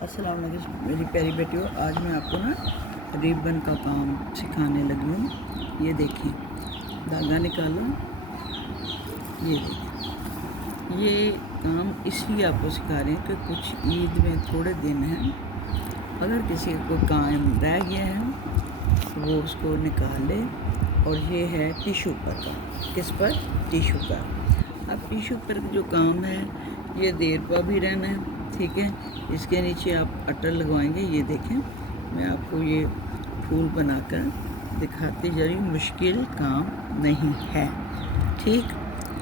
अस्सलाम वालेकुम मेरी प्यारी बेटियों। आज मैं आपको ना रिबन का काम सिखाने लगी हूँ। ये देखें, धागा निकालो। ये देखें, ये काम इसलिए आपको सिखा रहे हैं कि कुछ ईद में थोड़े दिन हैं। अगर किसी को काम रह गया है तो वो उसको निकाल ले। और ये है टिशू पर का, किस पर? टिशू पर। अब टिशू पर जो काम है ये देर पर भी रहना है, ठीक है। इसके नीचे आप अटर लगवाएंगे। ये देखें, मैं आपको ये फूल बनाकर दिखाती जा रही हूँ, मुश्किल काम नहीं है, ठीक।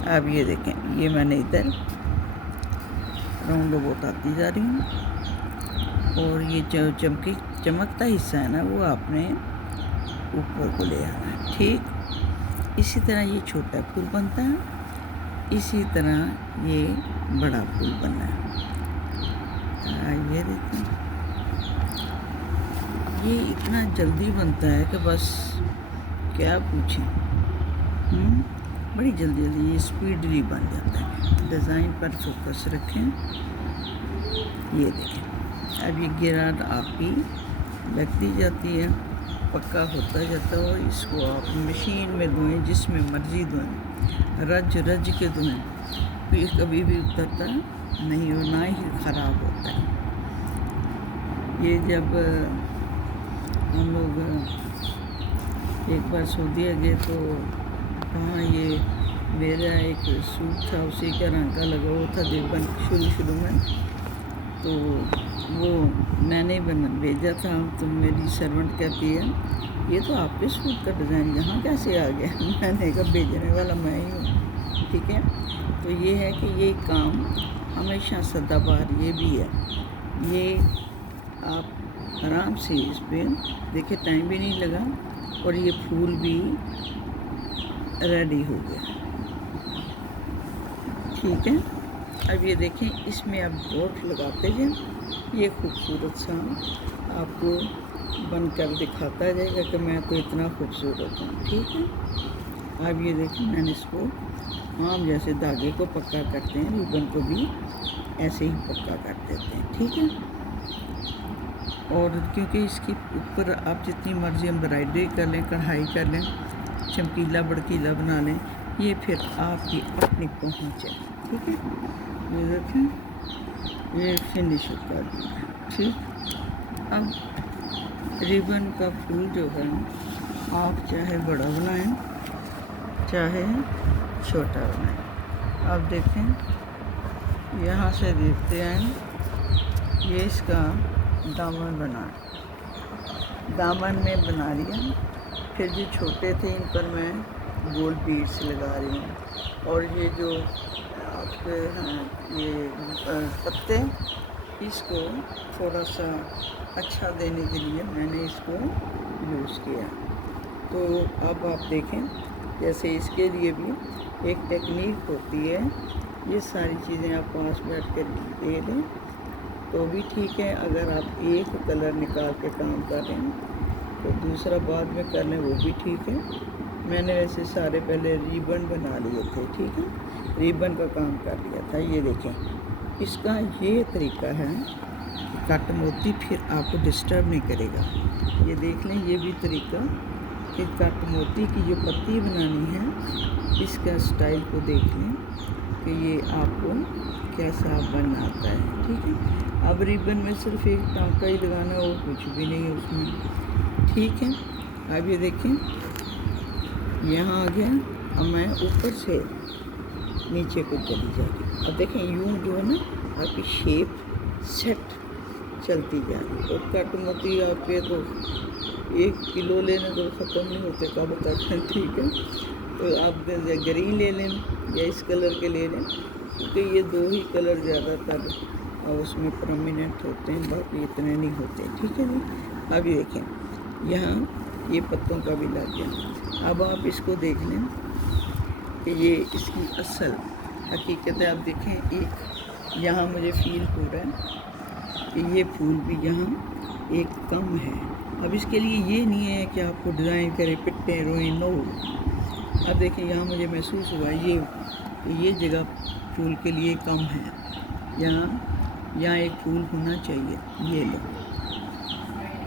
अब ये देखें, ये मैंने इधर राउंड बताती जा रही हूँ और ये चमकता हिस्सा है ना, वो आपने ऊपर को ले आना है, ठीक। इसी तरह ये छोटा फूल बनता है, इसी तरह ये बड़ा फूल बनना है। ये देखिए, ये इतना जल्दी बनता है कि बस क्या पूछें। बड़ी जल्दी जल्दी ये स्पीडली बन जाता है। डिज़ाइन पर फोकस रखें। ये देखें, अब ये गिराट आपकी लगती जाती है, पक्का होता जाता है। और इसको आप मशीन में धोएं, जिसमें मर्ज़ी धोएं, रज रज के धोएं, तो ये कभी भी उतरता नहीं और ना ही ख़राब होता है। ये जब हम लोग एक बार सऊदी गए तो वहाँ ये मेरा एक सूट था, उसी का रंग का लगा हुआ था रिबन शुरू में। तो वो मैंने भेजा था, तो मेरी सर्वेंट कहती है ये तो आपके सूट का डिज़ाइन यहाँ कैसे आ गया? मैंने कहा भेजने वाला मैं ही हूँ, ठीक है। तो ये है कि ये काम हमेशा सदाबहार ये भी है। ये आप आराम से इस पर देखिए, टाइम भी नहीं लगा और ये फूल भी रेडी हो गया, ठीक है। अब ये देखें, इसमें आप डॉट लगाते हैं, ये खूबसूरत सा आपको बनकर दिखाता जाएगा कि मैं तो इतना खूबसूरत हूँ, ठीक है। अब ये देखें, मैंने इसको आम जैसे धागे को पक्का करते हैं, रिबन को भी ऐसे ही पक्का कर देते हैं, ठीक है। और क्योंकि इसके ऊपर आप जितनी मर्ज़ी एम्ब्रॉयडरी कर लें, कढ़ाई कर लें, चमकीला भड़कीला बना लें, ये फिर आपकी अपनी पहुँच है, ठीक है। ये देखें, ये फिनिश कर दिया, ठीक। अब रिबन का फूल जो है आप चाहे बड़ा बनाएं चाहे छोटा बनाएं। अब देखें, यहाँ से देखते हैं, ये इसका दामन में बना लिया। फिर जो छोटे थे इन पर मैं गोल बीड्स लगा रही हूँ। और ये जो आपके हैं ये पत्ते, इसको थोड़ा सा अच्छा देने के लिए मैंने इसको यूज़ किया। तो अब आप देखें, जैसे इसके लिए भी एक टेक्निक होती है। ये सारी चीज़ें आप पास बैठ कर दे दें तो भी ठीक है। अगर आप एक कलर निकाल के काम कर रहे हैं तो दूसरा बाद में कर लें, वो भी ठीक है। मैंने वैसे सारे पहले रिबन बना लिए थे, ठीक है, रिबन का काम कर लिया था। ये देखें, इसका ये तरीका है कि कट मोती फिर आपको डिस्टर्ब नहीं करेगा। ये देख लें, ये भी तरीका कि कट मोती की जो पत्ती बनानी है, इसका स्टाइल को देख लें कि ये आपको कैसा बनना आता है, ठीक है। अब रिबन में सिर्फ एक टाँका ही लगाना है और कुछ भी नहीं है उसमें, ठीक है। अब ये देखें, यहाँ आ गया। अब मैं ऊपर से नीचे को चली जाएगी। अब देखें, यूँ जो है ना आपकी शेप सेट चलती जा रही है। और कट मोती आपके तो 1 किलो लेने तो ख़त्म नहीं होते कब तक, ठीक है। तो आप ग्रीन ले लें या इस कलर के ले लें, क्योंकि ये 2 ही कलर ज़्यादातर उसमें प्रोमिनेंट होते हैं, बाकी इतने नहीं होते, ठीक है जी। अब ये देखें, यहाँ ये पत्तों का भी लग गया। अब आप इसको देख लें कि ये इसकी असल हकीकत है। आप देखें, एक यहाँ मुझे फील हो रहा है कि ये फूल भी यहाँ एक कम है। अब इसके लिए ये नहीं है कि आपको डिज़ाइन करें, पिट्टे रोएं, नो। अब देखें, यहाँ मुझे महसूस हुआ ये जगह फूल के लिए कम है। यहाँ यहाँ एक फूल होना चाहिए, ये लो,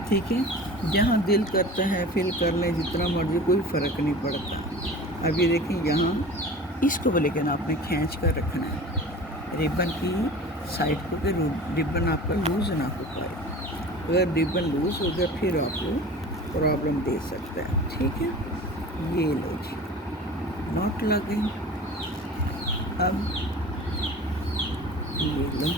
ठीक है। जहाँ दिल करता है फिल कर लें जितना मर्जी, कोई फ़र्क नहीं पड़ता। अब ये देखें यहाँ इसको लेकिन आपने खींच कर रखना है रिबन की साइड को, कि रिबन आपका लूज़ ना हो पाए। अगर रिबन लूज़ हो गया फिर आपको प्रॉब्लम दे सकता है, ठीक है। ये लो जी, नॉट लगे। अब ये लो।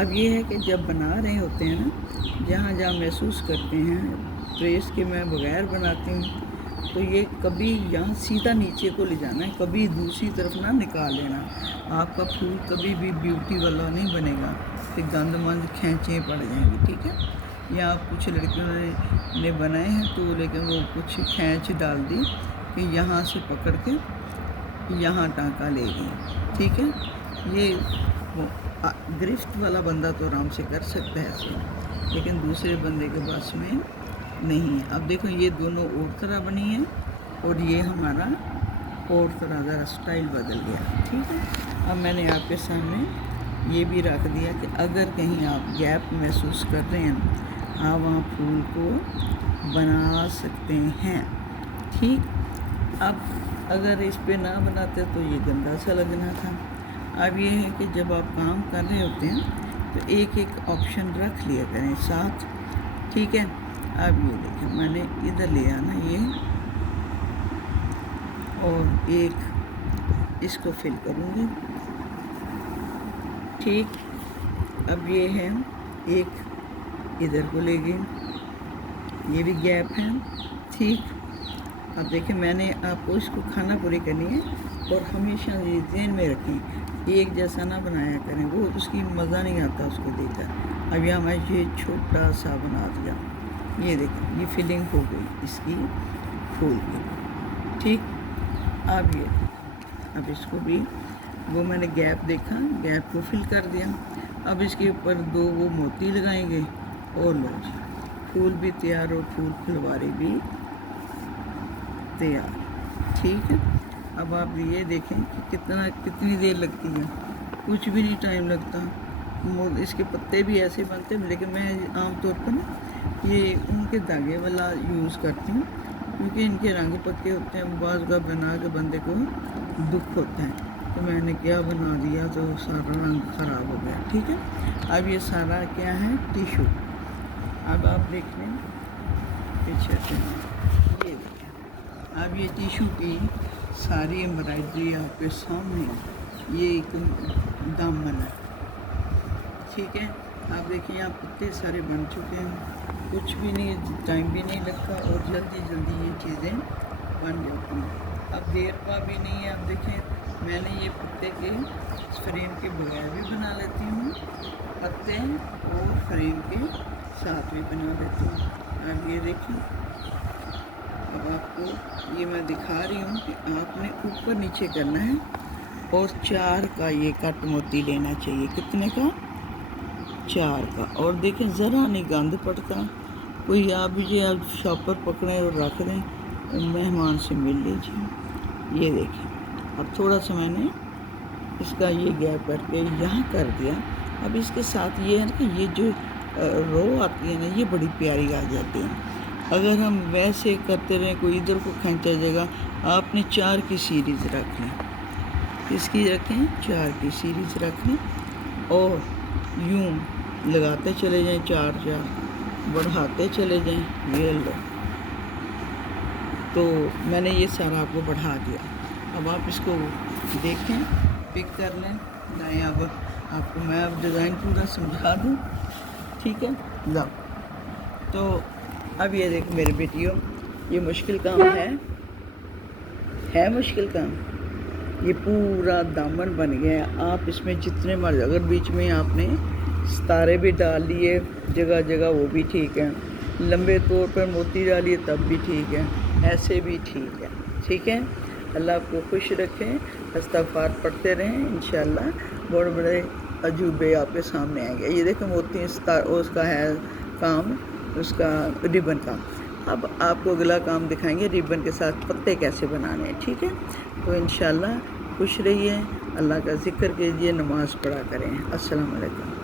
अब ये है कि जब बना रहे होते हैं ना, जहाँ जहाँ महसूस करते हैं ट्रेस के मैं बगैर बनाती हूँ, तो ये कभी यहाँ सीधा नीचे को ले जाना है, कभी दूसरी तरफ ना निकाल लेना। आपका फूल कभी भी ब्यूटी वाला नहीं बनेगा, फिर गंद मंद खींचे पड़ जाएंगी, ठीक है। या कुछ लड़कियों ने बनाए हैं तो लेकिन वो कुछ खींच डाल दी कि यहाँ से पकड़ के यहाँ टाँका ले गई, ठीक है। ये गिरफ्त वाला बंदा तो आराम से कर सकता है ऐसे, लेकिन दूसरे बंदे के बस में नहीं है। अब देखो ये दोनों और तरह बनी है और ये हमारा और तरह ज़रा स्टाइल बदल गया, ठीक है। अब मैंने आपके सामने ये भी रख दिया कि अगर कहीं आप गैप महसूस कर रहे हैं, आप वहाँ फूल को बना सकते हैं, ठीक। अब अगर इस पे ना बनाते तो ये गंदा सा लगना था। अब ये है कि जब आप काम कर रहे होते हैं तो एक एक ऑप्शन रख लिया करें साथ, ठीक है। अब ये देखें मैंने इधर लिया ना ये, और एक इसको फिल करूँगी, ठीक। अब ये है एक इधर को ले गई, ये भी गैप है, ठीक। अब देखिए मैंने आपको इसको खाना पूरी करनी है, और हमेशा ये ध्यान में रखें एक जैसा ना बनाया करें, वो उसकी मज़ा नहीं आता उसको देखकर। अब यहाँ मैं ये छोटा सा बना दिया, ये देखिए ये फिलिंग हो गई इसकी फूल की, ठीक। अब इसको भी वो मैंने गैप देखा, गैप को फिल कर दिया। अब इसके ऊपर दो वो मोती लगाएंगे और लो जी, फूल भी तैयार और फूल फुलवारी भी तैयार, ठीक है। अब आप ये देखें कि कितनी देर लगती है, कुछ भी नहीं टाइम लगता। इसके पत्ते भी ऐसे बनते हैं, लेकिन मैं आमतौर पर ना ये उनके धागे वाला यूज़ करती हूँ, क्योंकि इनके रंग पक्के होते हैं, बाज़ का बना के बंदे को दुख होता है। तो मैंने क्या बना दिया तो सारा रंग ख़राब हो गया, ठीक है। अब ये सारा क्या है, टिशू। अब आप देख लें पीछे से, ये देखें अब ये टिशू की सारी एम्ब्रॉयडरी आपके सामने, ये एक दामन है, ठीक है। आप देखिए यहाँ पत्ते सारे बन चुके हैं, कुछ भी नहीं, टाइम भी नहीं लगता और जल्दी जल्दी ये चीज़ें बन जाती हैं। अब देर का भी नहीं है। अब देखें मैंने ये पत्ते के फ्रेम के बगैर भी बना लेती हूँ, पत्ते और फ्रेम के साथ भी बना लेती हूँ। अब ये देखें, अब आपको ये मैं दिखा रही हूँ कि आपने ऊपर नीचे करना है, और 4 का ये कट मोती लेना चाहिए। कितने का? 4 का। और देखें ज़रा नहीं गंद पड़ता। कोई आप शॉपर पकड़ें और रख दें, मेहमान से मिल लीजिए। ये देखें अब थोड़ा सा मैंने इसका ये गैप करके यहाँ कर दिया। अब इसके साथ ये है कि ये जो रो आती है ना, ये बड़ी प्यारी आ जाती है। अगर हम वैसे करते रहें, कोई इधर को खींचा जाएगा। आपने 4 की सीरीज़ रख लें, किसकी रखें? 4 की सीरीज़ रख लें, और यूं लगाते चले जाएं, 4 बढ़ाते चले जाएं। ये लो, तो मैंने ये सारा आपको बढ़ा दिया। अब आप इसको देखें, पिक कर लें दाएँ। अब आपको मैं अब डिज़ाइन पूरा समझा दूँ, ठीक है। लो, तो अब ये देख मेरे बेटियों, ये मुश्किल काम है मुश्किल काम। ये पूरा दामन बन गया है। आप इसमें जितने मर्जी, अगर बीच में आपने सितारे भी डाल लिए जगह जगह, वो भी ठीक है। लंबे तौर पर मोती डालिए तब भी ठीक है, ऐसे भी ठीक है, ठीक है। अल्लाह आपको खुश रखें, इस्तग़फ़ार पढ़ते रहें, इंशाअल्लाह बड़े बड़े अजूबे आपके सामने आएंगे। ये देखो मोती उसका है काम, उसका रिबन का। अब आपको अगला काम दिखाएंगे, रिबन के साथ पत्ते कैसे बनाने हैं, ठीक है। तो इंशाअल्लाह खुश रहिए, अल्लाह का ज़िक्र कीजिए, नमाज़ पढ़ा करें। अस्सलाम वालेकुम।